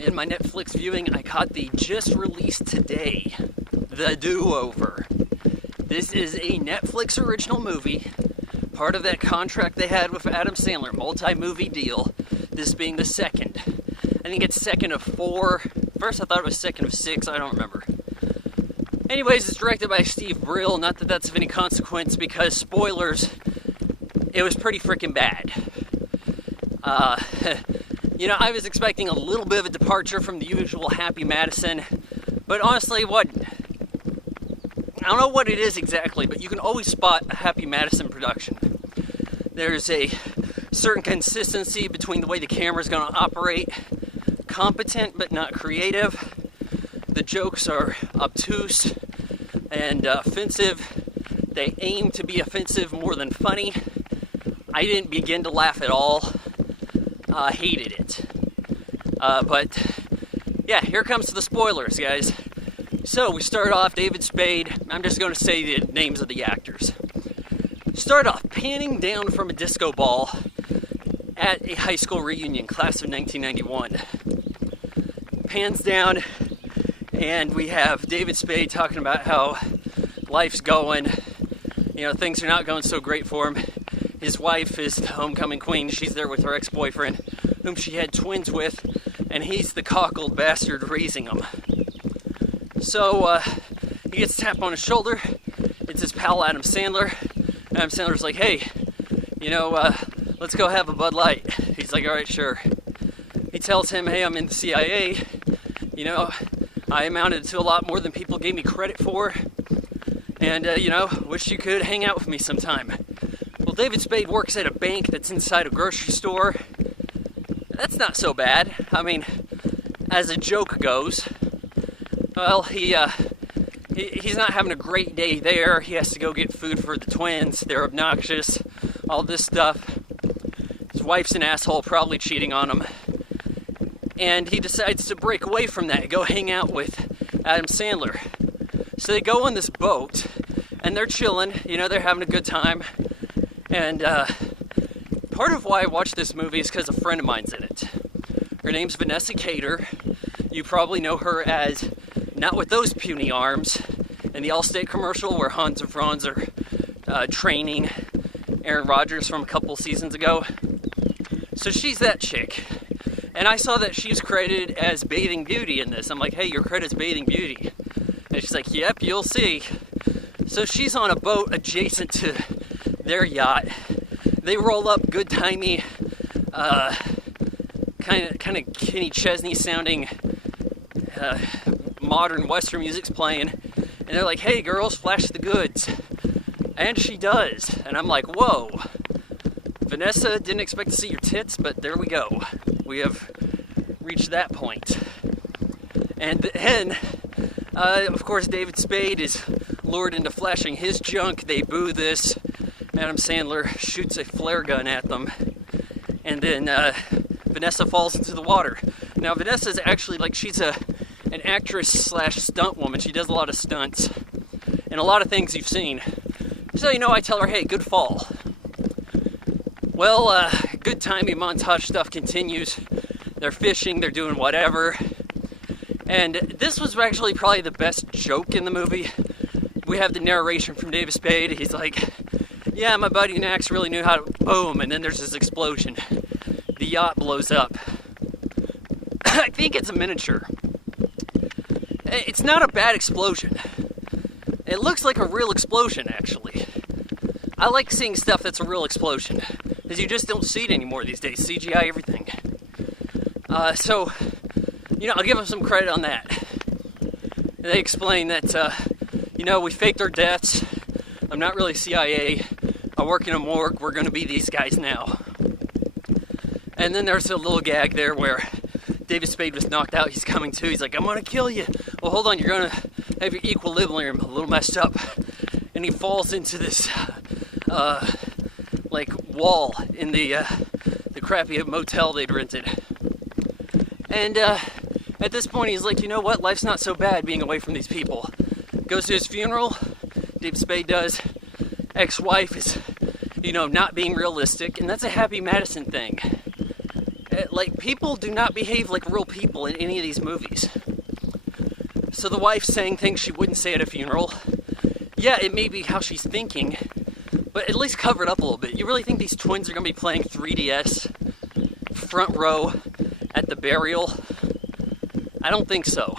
in my Netflix viewing, I caught the just released today, The Do-Over. This is a Netflix original movie, part of that contract they had with Adam Sandler, multi-movie deal, this being the second. I think it's second of 4. First I thought it was second of 6, I don't remember. Anyways, it's directed by Steve Brill, not that that's of any consequence because, spoilers, it was pretty freaking bad. I was expecting a little bit of a departure from the usual Happy Madison, but honestly, I don't know what it is exactly, but you can always spot a Happy Madison production. There's a certain consistency between the way the camera's going to operate, competent but not creative. The jokes are obtuse and offensive. They aim to be offensive more than funny. I didn't begin to laugh at all. Hated it. But yeah, here comes the spoilers, guys. So we start off, David Spade. I'm just going to say the names of the actors. Start off panning down from a disco ball at a high school reunion, class of 1991. Pans down, and we have David Spade talking about how life's going. Things are not going so great for him. His wife is the homecoming queen. She's there with her ex-boyfriend, whom she had twins with, and he's the cockled bastard raising them. So he gets a tap on his shoulder. It's his pal Adam Sandler. Adam Sandler's like, hey, let's go have a Bud Light. He's like, all right, sure. He tells him, hey, I'm in the CIA. I amounted to a lot more than people gave me credit for. And, wish you could hang out with me sometime. Well, David Spade works at a bank that's inside a grocery store. That's not so bad. I mean, as a joke goes. Well, he's not having a great day there. He has to go get food for the twins. They're obnoxious. All this stuff. His wife's an asshole, probably cheating on him. And he decides to break away from that, go hang out with Adam Sandler. So they go on this boat, and they're chilling. They're having a good time. And part of why I watched this movie is because a friend of mine's in it. Her name's Vanessa Cater. You probably know her as Not With Those Puny Arms in the Allstate commercial where Hans and Franz are training Aaron Rodgers from a couple seasons ago. So she's that chick. And I saw that she's credited as Bathing Beauty in this. I'm like, hey, your credit's Bathing Beauty. And she's like, yep, you'll see. So she's on a boat adjacent to their yacht. They roll up good-timey, kind of Kenny Chesney sounding modern Western music's playing. And they're like, hey, girls, flash the goods. And she does. And I'm like, whoa. Vanessa, didn't expect to see your tits, but there we go. We have reached that point. And then, of course, David Spade is lured into flashing his junk. They boo this. Adam Sandler shoots a flare gun at them. And then Vanessa falls into the water. Now, Vanessa's actually, she's an actress / stunt woman. She does a lot of stunts. And a lot of things you've seen. So, I tell her, hey, good fall. Well, good timing montage stuff continues. They're fishing, they're doing whatever. And this was actually probably the best joke in the movie. We have the narration from David Spade. He's like, yeah, my buddy Max really knew how to boom, and then there's this explosion. The yacht blows up. I think it's a miniature. It's not a bad explosion. It looks like a real explosion, actually. I like seeing stuff that's a real explosion. Because you just don't see it anymore these days. CGI everything. So, I'll give them some credit on that. They explain that, we faked our deaths. I'm not really CIA. I work in a morgue. We're going to be these guys now. And then there's a little gag there where David Spade was knocked out. He's coming to. He's like, I'm going to kill you. Well, hold on. You're going to have your equilibrium a little messed up. And he falls into this, wall in the crappy motel they'd rented. And at this point, he's like, you know what? Life's not so bad being away from these people. Goes to his funeral. David Spade does. Ex-wife is, not being realistic. And that's a Happy Madison thing. like, people do not behave like real people in any of these movies. So the wife saying things she wouldn't say at a funeral, yeah, it may be how she's thinking, but at least cover it up a little bit. You really think these twins are going to be playing 3DS front row at the burial? I don't think so.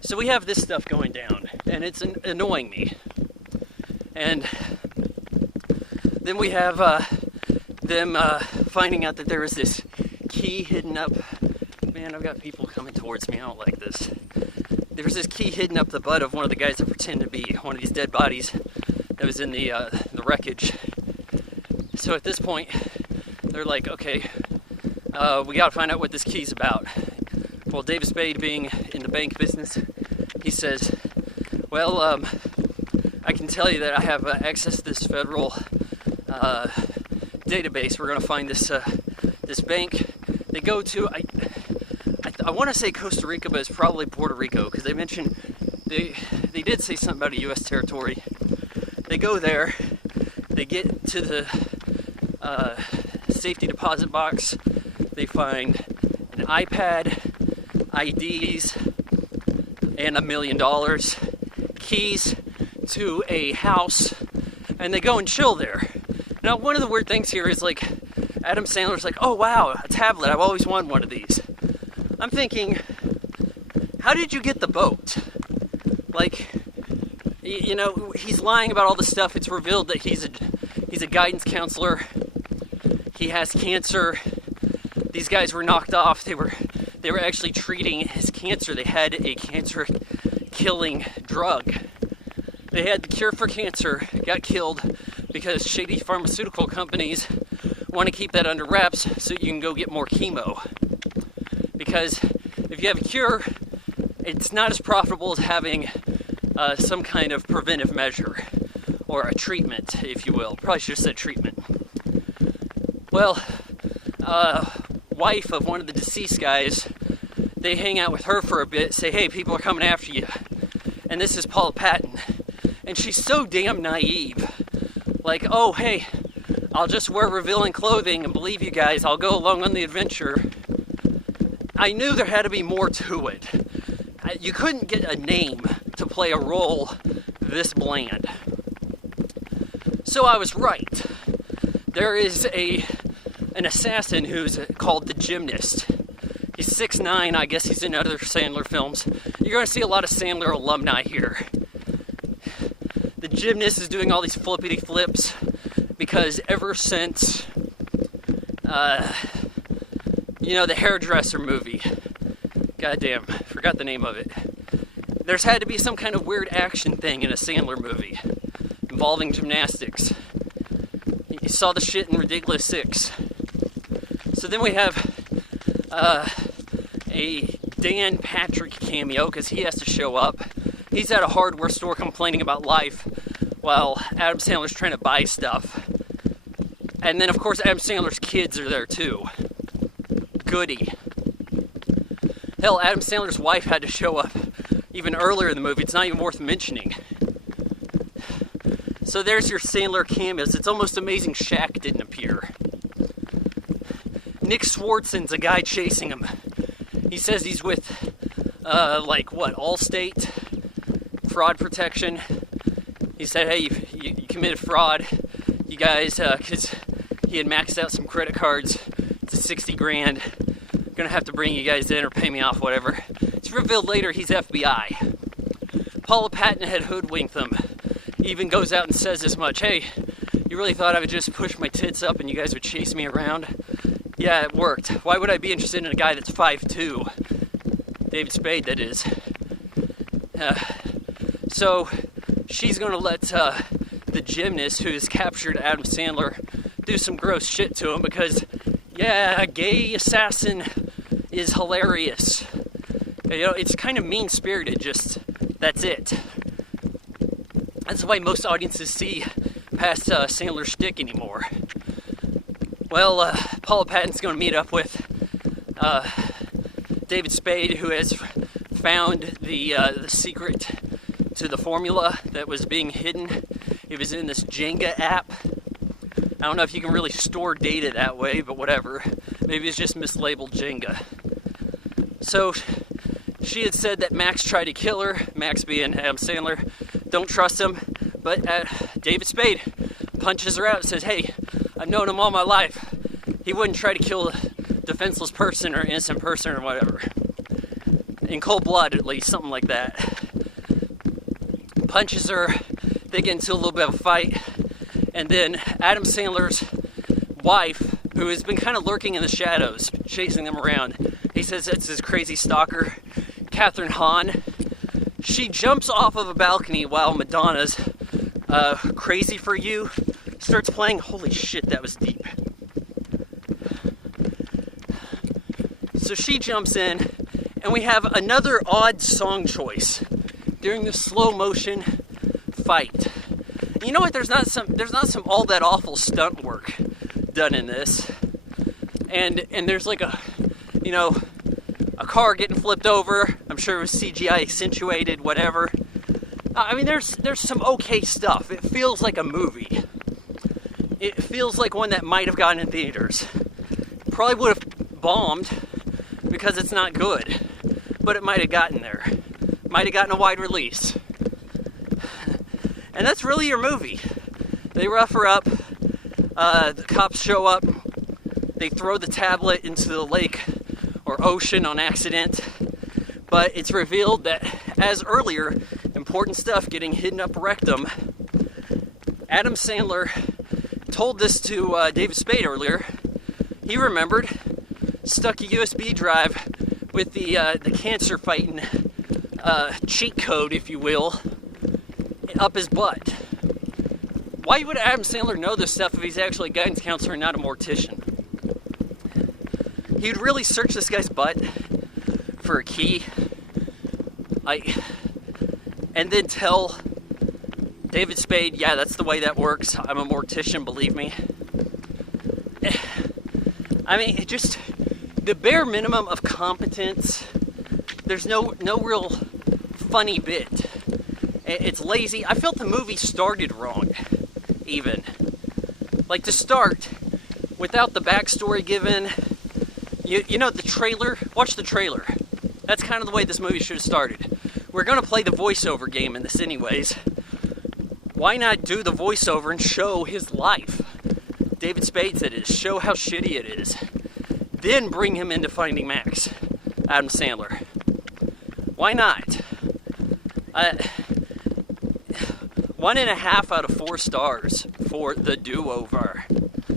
So we have this stuff going down, and it's annoying me. And then we have them finding out that there was this key hidden up. Man, I've got people coming towards me. I don't like this. There was this key hidden up the butt of one of the guys that pretended to be one of these dead bodies that was in the wreckage. So at this point, they're like, okay, we gotta find out what this key's about. Well, David Spade, being in the bank business, he says, well, I can tell you that I have access to this federal database. We're gonna find this this bank. They go to, I want to say Costa Rica, but it's probably Puerto Rico, because they mentioned, they did say something about a U.S. territory. They go there, they get to the safety deposit box, they find an iPad, IDs, and $1 million, keys to a house, and they go and chill there. Now, one of the weird things here is, like, Adam Sandler's like, oh wow, a tablet, I've always wanted one of these. I'm thinking, how did you get the boat? Like, you know, he's lying about all this stuff. It's revealed that he's a guidance counselor. He has cancer. These guys were knocked off. They were actually treating his cancer. They had a cancer-killing drug. They had the cure for cancer, got killed because shady pharmaceutical companies want to keep that under wraps so you can go get more chemo. Because if you have a cure, it's not as profitable as having some kind of preventive measure, or a treatment, if you will. Probably should have said treatment. Well, wife of one of the deceased guys, they hang out with her for a bit, say, hey, people are coming after you. And this is Paula Patton. And she's so damn naive. Like, oh, hey, I'll just wear revealing clothing and believe you guys. I'll go along on the adventure. I knew there had to be more to it. You couldn't get a name to play a role this bland. So I was right. There is an assassin who's called the Gymnast. He's 6'9", I guess he's in other Sandler films. You're going to see a lot of Sandler alumni here. The Gymnast is doing all these flippity flips because ever since, you know, the Hairdresser movie. Goddamn, forgot the name of it. There's had to be some kind of weird action thing in a Sandler movie involving gymnastics. You saw the shit in Ridiculous 6. So then we have a Dan Patrick cameo because he has to show up. He's at a hardware store complaining about life while Adam Sandler's trying to buy stuff. And then, of course, Adam Sandler's kids are there too. Goody. Hell, Adam Sandler's wife had to show up even earlier in the movie. It's not even worth mentioning. So there's your Sandler cameos. It's almost amazing Shaq didn't appear. Nick Swartzen's a guy chasing him. He says he's with, Allstate fraud protection. He said, hey, you committed fraud. You guys, because he had maxed out some credit cards to 60 grand. Gonna have to bring you guys in or pay me off, whatever. It's revealed later he's FBI. Paula Patton had hoodwinked them. Even goes out and says as much. Hey, you really thought I would just push my tits up and you guys would chase me around? Yeah, it worked. Why would I be interested in a guy that's 5'2"? David Spade, that is. So she's gonna let the Gymnast, who's captured Adam Sandler, do some gross shit to him because, yeah, a gay assassin is hilarious. You know, it's kind of mean-spirited, just, that's it. That's why most audiences see past Sandler's shtick anymore. Well, Paula Patton's going to meet up with David Spade, who has found the secret to the formula that was being hidden. It was in this Jenga app. I don't know if you can really store data that way, but whatever. Maybe it's just mislabeled Jenga. So she had said that Max tried to kill her, Max being Adam Sandler. Don't trust him. But David Spade punches her out and says, hey, I've known him all my life. He wouldn't try to kill a defenseless person or innocent person or whatever. In cold blood, at least, something like that. Punches her. They get into a little bit of a fight. And then Adam Sandler's wife, who has been kind of lurking in the shadows, chasing them around. He says it's his crazy stalker, Catherine Hahn. She jumps off of a balcony while Madonna's Crazy for You starts playing. Holy shit, that was deep. So she jumps in, and we have another odd song choice during the slow motion fight. You know what? There's not some all that awful stunt work done in this, and there's like a car getting flipped over. I'm sure it was CGI accentuated, whatever. I mean, there's some okay stuff. It feels like a movie. It feels like one that might have gotten in theaters. Probably would have bombed because it's not good, but it might have gotten there. Might have gotten a wide release. And that's really your movie. They rough her up. The cops show up. They throw the tablet into the lake or ocean on accident. But it's revealed that, as earlier, important stuff getting hidden up rectum. Adam Sandler told this to David Spade earlier. He remembered, stuck a USB drive with the cancer fighting cheat code, if you will, up his butt. Why would Adam Sandler know this stuff if he's actually a guidance counselor and not a mortician? He'd really search this guy's butt for a key, and then tell David Spade, yeah, that's the way that works. I'm a mortician, believe me. I mean, just the bare minimum of competence. There's no real funny bit. It's lazy. I felt the movie started wrong, even. Like, to start, without the backstory given, you know, the trailer, watch the trailer. That's kind of the way this movie should have started. We're going to play the voiceover game in this anyways. Why not do the voiceover and show his life? David Spade said it is. Show how shitty it is. Then bring him into Finding Max, Adam Sandler. Why not? 1.5 out of 4 stars for the do-over.